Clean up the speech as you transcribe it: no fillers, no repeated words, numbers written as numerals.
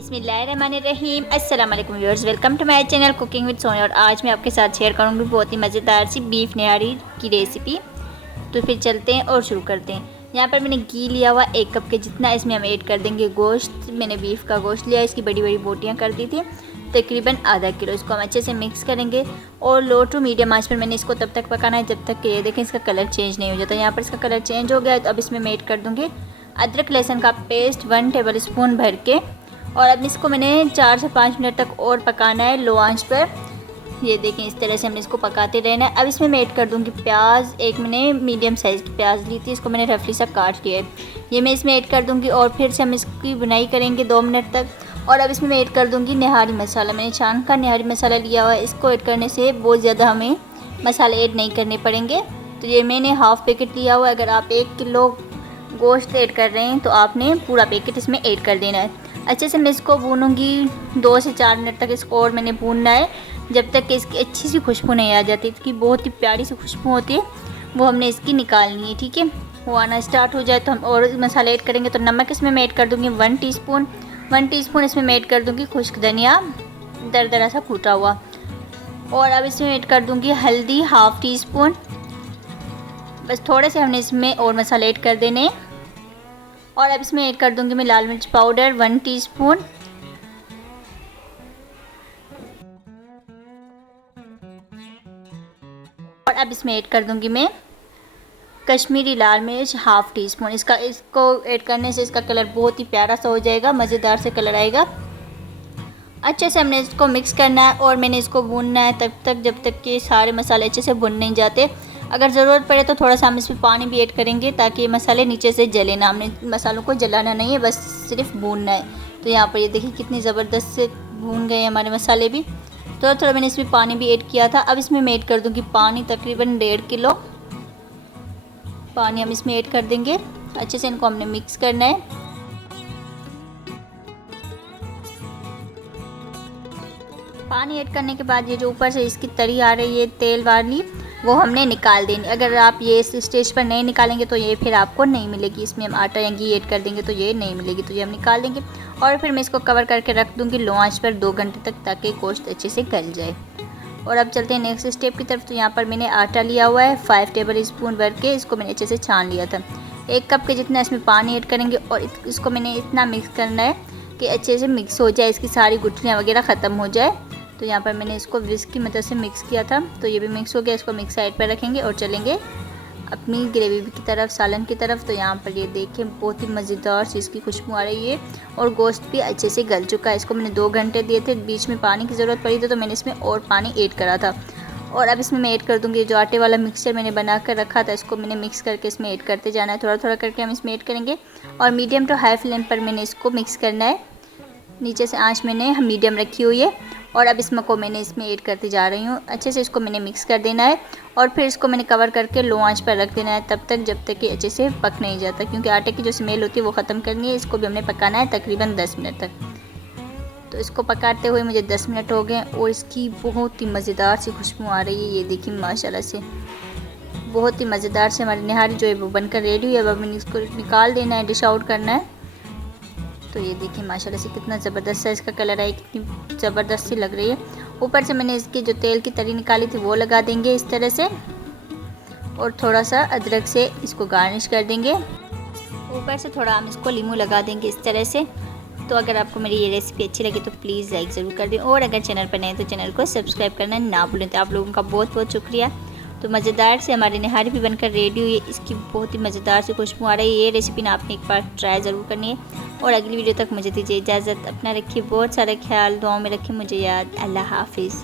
बिस्मिल्लाहिर्रहमानिर्रहीम। अस्सलाम वालेकुम viewers, welcome to my channel cooking with Soni. और आज मैं आपके साथ शेयर करूंगी बहुत ही मज़ेदार सी बीफ निहारी की रेसिपी। तो फिर चलते हैं और शुरू करते हैं। यहाँ पर मैंने घी लिया हुआ 1 कप के जितना, इसमें हम ऐड कर देंगे गोश्त। मैंने बीफ का गोश्त लिया, इसकी बड़ी बड़ी बोटियाँ कर दी थी, तकरीबन आधा किलो। इसको हम अच्छे से मिक्स करेंगे और लो टू मीडियम आंच पर मैंने इसको तब तक पकाना है जब तक कि ये देखें इसका कलर चेंज नहीं हो जाता। यहाँ पर इसका कलर चेंज हो गया है, तो अब इसमें मैं ऐड कर दूँगी अदरक लहसुन का पेस्ट 1 टेबल स्पून भर के। और अब इसको मैंने 4 से 5 मिनट तक और पकाना है लो आंच पर। ये देखें इस तरह से हमने इसको पकाते रहना है। अब इसमें मैं ऐड कर दूँगी प्याज। एक मैंने मीडियम साइज़ की प्याज ली थी, इसको मैंने रफली सा काट लिया है, ये मैं इसमें ऐड कर दूँगी। और फिर से हम इसकी बुनाई करेंगे 2 मिनट तक। और अब इसमें मैं ऐड कर दूँगी निहारी मसाला। मैंने छान का निहारी मसाला लिया हुआ है, इसको ऐड करने से बहुत ज़्यादा हमें मसाले ऐड नहीं करने पड़ेंगे। तो ये मैंने हाफ़ पैकेट लिया हुआ है। अगर आप 1 किलो गोश्त ऐड कर रहे हैं तो आपने पूरा पैकेट इसमें ऐड कर देना है। अच्छे से मैं इसको भूनूंगी 2 से 4 मिनट तक। इसको और मैंने भूनना है जब तक कि इसकी अच्छी सी खुशबू नहीं आ जाती। इसकी बहुत ही प्यारी सी खुशबू होती है, वो हमने इसकी निकालनी है। ठीक है, वो आना स्टार्ट हो जाए तो हम और मसाले ऐड करेंगे। तो नमक इसमें मैं ऐड कर दूँगी 1 टीस्पून। 1 टीस्पून इसमें मैं ऐड कर दूँगी खुश्क धनिया दरदरा सा कूटा हुआ। और अब इसमें ऐड कर दूँगी हल्दी 1/2 टीस्पून। बस थोड़े से हमने इसमें और मसाले ऐड कर देने। और अब इसमें ऐड कर दूंगी मैं लाल मिर्च पाउडर 1 टीस्पून। और अब इसमें ऐड कर दूंगी मैं कश्मीरी लाल मिर्च 1/2 टीस्पून। इसको ऐड करने से इसका कलर बहुत ही प्यारा सा हो जाएगा, मज़ेदार से कलर आएगा। अच्छे से हमने इसको मिक्स करना है और मैंने इसको भूनना है तब तक जब तक कि सारे मसाले अच्छे से भुन नहीं जाते। अगर ज़रूरत पड़े तो थोड़ा सा हम इसमें पानी भी ऐड करेंगे ताकि मसाले नीचे से जले ना। हमने मसालों को जलाना नहीं है, बस सिर्फ भूनना है। तो यहाँ पर ये देखिए कितनी ज़बरदस्त से भून गए हमारे मसाले भी। थोड़ा थोड़ा मैंने इसमें पानी भी ऐड किया था। अब इसमें मैं ऐड कर दूँगी पानी, तकरीबन 1.5 किलो पानी हम इसमें ऐड कर देंगे। अच्छे से इनको हमने मिक्स करना है। पानी ऐड करने के बाद ये जो ऊपर से इसकी तरी आ रही है तेल वाली, वो हमने निकाल देनी। अगर आप ये इस स्टेज पर नहीं निकालेंगे तो ये फिर आपको नहीं मिलेगी। इसमें हम आटा या घी ऐड कर देंगे तो ये नहीं मिलेगी, तो ये हम निकाल देंगे। और फिर मैं इसको कवर करके रख दूँगी लो आंच पर 2 घंटे तक, ताकि गोश्त अच्छे से गल जाए। और अब चलते हैं नेक्स्ट स्टेप की तरफ। तो यहाँ पर मैंने आटा लिया हुआ है 5 टेबल स्पून भर के, इसको मैंने अच्छे से छान लिया था। 1 कप के जितना इसमें पानी ऐड करेंगे और इसको मैंने इतना मिक्स करना है कि अच्छे से मिक्स हो जाए, इसकी सारी गुठलियाँ वगैरह ख़त्म हो जाए। तो यहाँ पर मैंने इसको विस्क की मदद से मिक्स किया था, तो ये भी मिक्स हो गया। इसको मिक्स साइड पर रखेंगे और चलेंगे अपनी ग्रेवी की तरफ, सालन की तरफ। तो यहाँ पर ये देखें बहुत ही मज़ेदार सी इसकी खुशबू आ रही है और गोश्त भी अच्छे से गल चुका है। इसको मैंने 2 घंटे दिए थे, बीच में पानी की ज़रूरत पड़ी थी तो मैंने इसमें और पानी ऐड करा था। और अब इसमें मैं ऐड कर दूँगी जो आटे वाला मिक्सचर मैंने बना कर रखा था, इसको मैंने मिक्स करके इसमें ऐड करते जाना है। थोड़ा थोड़ा करके हम इसमें ऐड करेंगे और मीडियम टू हाई फ्लेम पर मैंने इसको मिक्स करना है। नीचे से आंच मैंने मीडियम रखी हुई है। और अब इसमें मैंने इसमें ऐड करते जा रही हूँ। अच्छे से इसको मैंने मिक्स कर देना है और फिर इसको मैंने कवर करके लो आंच पर रख देना है तब तक जब तक कि अच्छे से पक नहीं जाता, क्योंकि आटे की जो स्मेल होती है वो ख़त्म करनी है। इसको भी हमने पकाना है तकरीबन 10 मिनट तक। तो इसको पकाते हुए मुझे 10 मिनट हो गए और इसकी बहुत ही मज़ेदार सी खुशबू आ रही है। ये देखिए माशाल्लाह से बहुत ही मज़ेदार से हमारी निहारी जो है वो बनकर रेडी हुई है। अब मैंने इसको निकाल देना है, डिश आउट करना है। तो ये देखिए माशाल्लाह से कितना ज़बरदस्त सा इसका कलर है, कितनी ज़बरदस्त सी लग रही है। ऊपर से मैंने इसकी जो तेल की तरी निकाली थी वो लगा देंगे इस तरह से, और थोड़ा सा अदरक से इसको गार्निश कर देंगे। ऊपर से थोड़ा हम इसको लीमू लगा देंगे इस तरह से। तो अगर आपको मेरी ये रेसिपी अच्छी लगी तो प्लीज़ लाइक ज़रूर कर दें, और अगर चैनल पर नए तो चैनल को सब्सक्राइब करना ना भूलें। तो आप लोगों का बहुत बहुत शुक्रिया। तो मज़ेदार से हमारी निहारी भी बनकर रेडी हुई है। इसकी बहुत ही मज़ेदार से खुशबू आ रही है। ये रेसिपी ना आपने एक बार ट्राई ज़रूर करनी है। और अगली वीडियो तक मुझे दीजिए इजाज़त। अपना रखिए बहुत सारा ख्याल, दुआओं में रखिए मुझे याद। अल्लाह हाफिज़।